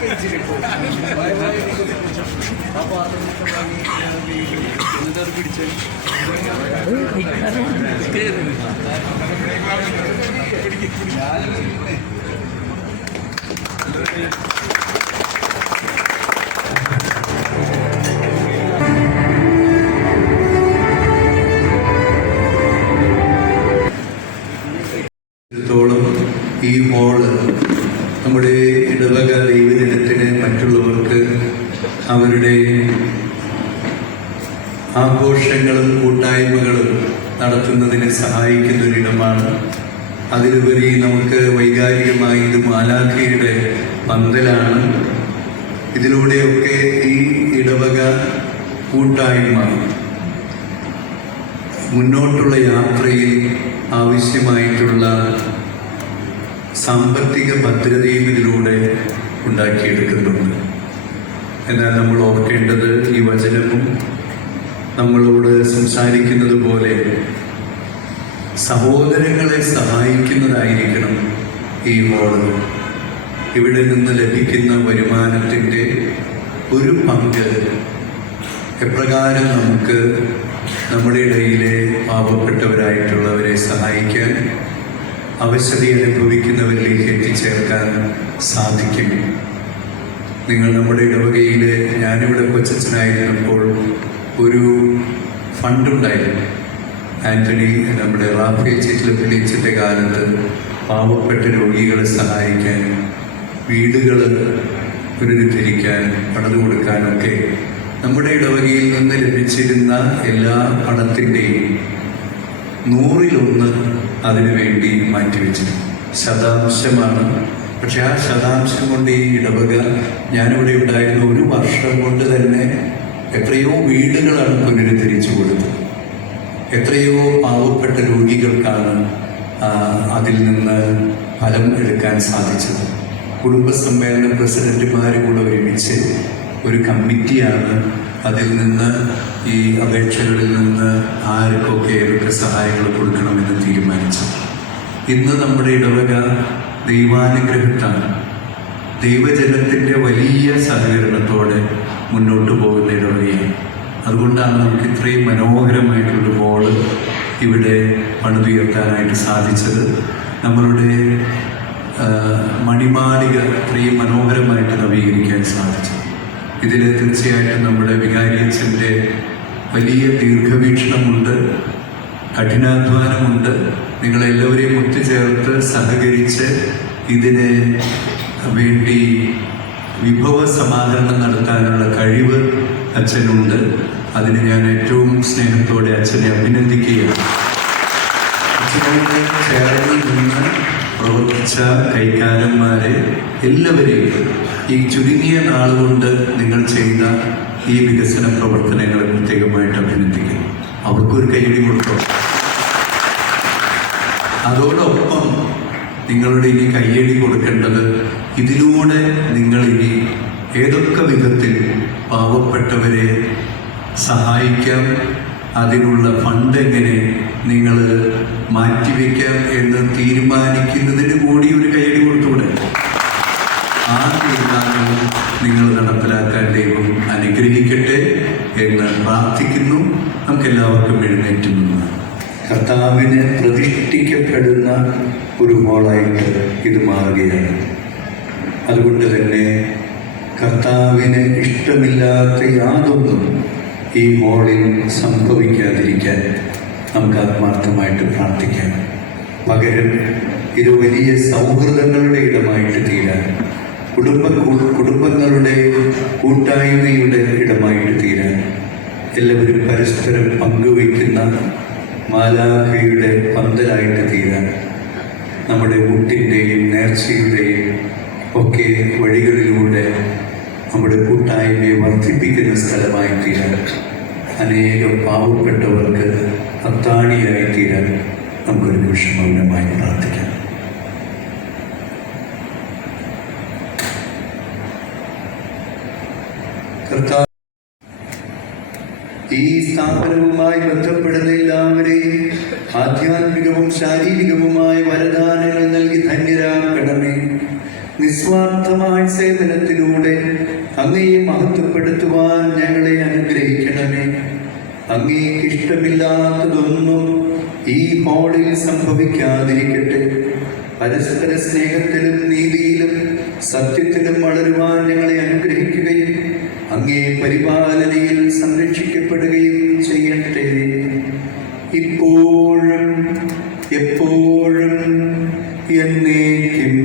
പിടിച്ചു ഈ ഹോള് നമ്മുടെ ഇടവക ദൈവദിനത്തിന് മറ്റുള്ളവർക്ക് അവരുടെ ആഘോഷങ്ങളും കൂട്ടായ്മകളും നടത്തുന്നതിന് സഹായിക്കുന്ന ഒരിടമാണ്. അതിലുപരി നമുക്ക് വൈകാരികമായി ഇത് മാലാഖയുടെ പന്തലാണ്. ഇതിലൂടെയൊക്കെ ഈ ഇടവക കൂട്ടായ്മ മുന്നോട്ടുള്ള യാത്രയിൽ ആവശ്യമായിട്ടുള്ള സാമ്പത്തിക ഭദ്രതയും ഇതിലൂടെ ഉണ്ടാക്കിയെടുക്കുന്നുണ്ട്. എന്നാൽ നമ്മൾ ഓർക്കേണ്ടത് ഈ വചനവും നമ്മളോട് സംസാരിക്കുന്നത് പോലെ സഹോദരങ്ങളെ സഹായിക്കുന്നതായിരിക്കണം ഈ മോഡൽ. ഇവിടെ നിന്ന് ലഭിക്കുന്ന വരുമാനത്തിൻ്റെ ഒരു പങ്ക് എപ്രകാരം നമുക്ക് നമ്മുടെ ഇടയിലെ പാവപ്പെട്ടവരായിട്ടുള്ളവരെ സഹായിക്കാൻ, അവശത അനുഭവിക്കുന്നവരിലേക്ക് എത്തിച്ചേർക്കാൻ സാധിക്കും. നിങ്ങൾ നമ്മുടെ ഇടവകയിൽ, ഞാനിവിടെ കൊച്ചച്ഛനായിരുന്നപ്പോൾ ഒരു ഫണ്ടുണ്ടായിരുന്നു. ആന്റണി, നമ്മുടെ റാഫേൽ ചിറ്റിലപ്പിളിച്ചിൻ്റെ കാലത്ത് പാവപ്പെട്ട രോഗികളെ സഹായിക്കാൻ, വീടുകൾ പുനരുദ്ധരിക്കാൻ, പണിതു കൊടുക്കാനൊക്കെ നമ്മുടെ ഇടവകയിൽ നിന്ന് ലഭിച്ചിരുന്ന എല്ലാ പണത്തിൻ്റെയും 100% അതിനുവേണ്ടി മാറ്റിവെച്ചിരുന്നു. ശതാംശമാണ്. പക്ഷെ ആ ശതാംശം കൊണ്ട് ഈ ഇടവക, ഞാനിവിടെ ഉണ്ടായിരുന്ന 1 വർഷം കൊണ്ട് തന്നെ എത്രയോ വീടുകളാണ് പുനരുദ്ധരിച്ചു കൊടുത്തത്. എത്രയോ പാവപ്പെട്ട രോഗികൾക്കാണ് അതിൽ നിന്ന് ഫലം എടുക്കാൻ സാധിച്ചത്. കുടുംബസമ്മേളന പ്രസിഡന്റുമാരും കൂടെ ഒരുമിച്ച് ഒരു കമ്മിറ്റിയാണ് അതിൽ നിന്ന് ഈ അപേക്ഷകളിൽ നിന്ന് ആർക്കൊക്കെ ഏതൊക്കെ സഹായങ്ങൾ കൊടുക്കണമെന്ന് തീരുമാനിച്ചത്. ഇന്ന് നമ്മുടെ ഇടവക ദൈവാനുഗ്രഹത്താണ്, ദൈവജനത്തിൻ്റെ വലിയ സഹകരണത്തോടെ മുന്നോട്ട് പോകുന്ന ഇടവകയാണ്. അതുകൊണ്ടാണ് നമുക്ക് ഇത്രയും മനോഹരമായിട്ടുള്ള ഹോള് ഇവിടെ പണിതുയർത്താനായിട്ട് സാധിച്ചത്. നമ്മളുടെ മണിമാളിക ഇത്രയും മനോഹരമായിട്ട് നവീകരിക്കാൻ സാധിച്ചു. ഇതിൽ തീർച്ചയായിട്ടും നമ്മുടെ വികാരിയച്ഛൻ്റെ വലിയ ദീർഘവീക്ഷണമുണ്ട്, കഠിനാധ്വാനമുണ്ട്. നിങ്ങളെല്ലാവരെയും ഒത്തുചേർത്ത് സഹകരിച്ച് ഇതിന് വേണ്ടി വിഭവ സമാഹരണം നടത്താനുള്ള കഴിവ് അച്ഛനുണ്ട്. അതിന് ഞാൻ ഏറ്റവും സ്നേഹത്തോടെ അച്ഛനെ അഭിനന്ദിക്കുകയാണ്. അച്ഛനോട് ചേർന്ന് നിന്ന് പ്രവർത്തിച്ച കൈക്കാരന്മാരെ എല്ലാവരെയും ഈ ചുരുങ്ങിയ നാളുകൊണ്ട് നിങ്ങൾ ചെയ്ത ഈ വികസന പ്രവർത്തനങ്ങളെ പ്രത്യേകമായിട്ട് അഭിനന്ദിക്കുന്നു. അവർക്കൊരു കൈയടി കൊടുക്കും. അതോടൊപ്പം നിങ്ങളുടെ ഇനി കയ്യടി കൊടുക്കേണ്ടത്, ഇതിലൂടെ നിങ്ങൾ ഇനി ഏതൊക്കെ വിധത്തിൽ പാവപ്പെട്ടവരെ സഹായിക്കാം, അതിനുള്ള ഫണ്ട് എങ്ങനെ നിങ്ങൾ മാറ്റിവെക്കാം എന്ന് തീരുമാനിക്കുന്നതിന് കൂടി ഒരു കയ്യടി കൊടുത്തൂടെ? ആ തീരുമാനം നിങ്ങൾ നടപ്പിലാക്കാൻ ദൈവം അനുഗ്രഹിക്കട്ടെ എന്ന് പ്രാർത്ഥിക്കുന്നു. നമുക്കെല്ലാവർക്കും എഴുന്നേറ്റ് നിന്ന് കർത്താവിന് പ്രതിഷ്ഠിക്കപ്പെടുന്ന ഒരു ഹോളായിട്ട് ഇത് മാറുകയാണ്. അതുകൊണ്ട് തന്നെ കർത്താവിന് ഇഷ്ടമില്ലാത്ത യാതൊന്നും ഈ ഹോളിൽ സംഭവിക്കാതിരിക്കാൻ നമുക്ക് ആത്മാർത്ഥമായിട്ട് പ്രാർത്ഥിക്കാം. പകരം ഇത് വലിയ സൗഹൃദങ്ങളുടെ ഇടമായിട്ട് തീരാൻ, കുടുംബങ്ങളുടെ കൂട്ടായ്മയുടെ ഇടമായിട്ട് തീരാൻ, എല്ലാവരും പരസ്പരം പങ്കുവയ്ക്കുന്ന മാലാഖയുടെ പന്തലായിട്ട് തീരാൻ, നമ്മുടെ ഊട്ടിൻ്റെയും നേർച്ചയുടെയും ഒക്കെ വഴികളിലൂടെ നമ്മുടെ കൂട്ടായ്മയെ വർദ്ധിപ്പിക്കുന്ന സ്ഥലമായി തീരാൻ, അനേകം പാവപ്പെട്ടവർക്ക് അത്താണിയായി തീരാൻ നമുക്കൊരു നിമിഷം മൗനമായി പ്രാർത്ഥിക്കാം. കർത്താവ് ഈ സ്ഥാപനവുമായി ബന്ധപ്പെടുന്ന എല്ലാവരെയും ആധ്യാത്മികവും ശാരീരികവുമായ വരദാനങ്ങൾ നൽകി ധന്യരാക്കണമേ. നിസ്വാർത്ഥമായ സേവനത്തിലൂടെ അങ്ങയെ മഹത്വപ്പെടുത്തുവാൻ ഞങ്ങളെ അനുഗ്രഹിക്കണമേ. അങ്ങേക്ക് ഇഷ്ടമില്ലാത്തതൊന്നും ഈ ഹാളിൽ സംഭവിക്കാതിരിക്കട്ടെ. പരസ്പര സ്നേഹത്തിലും നീതിയിലും സത്യത്തിലും വളരുവാൻ ഞങ്ങളെ അനുഗ്രഹിക്കുകയും അങ്ങേ പരിപാലനയിൽ സംരക്ഷിക്കപ്പെടുകയും ചെയ്യട്ടെ. ഇപ്പോഴും എപ്പോഴും എന്നേക്കും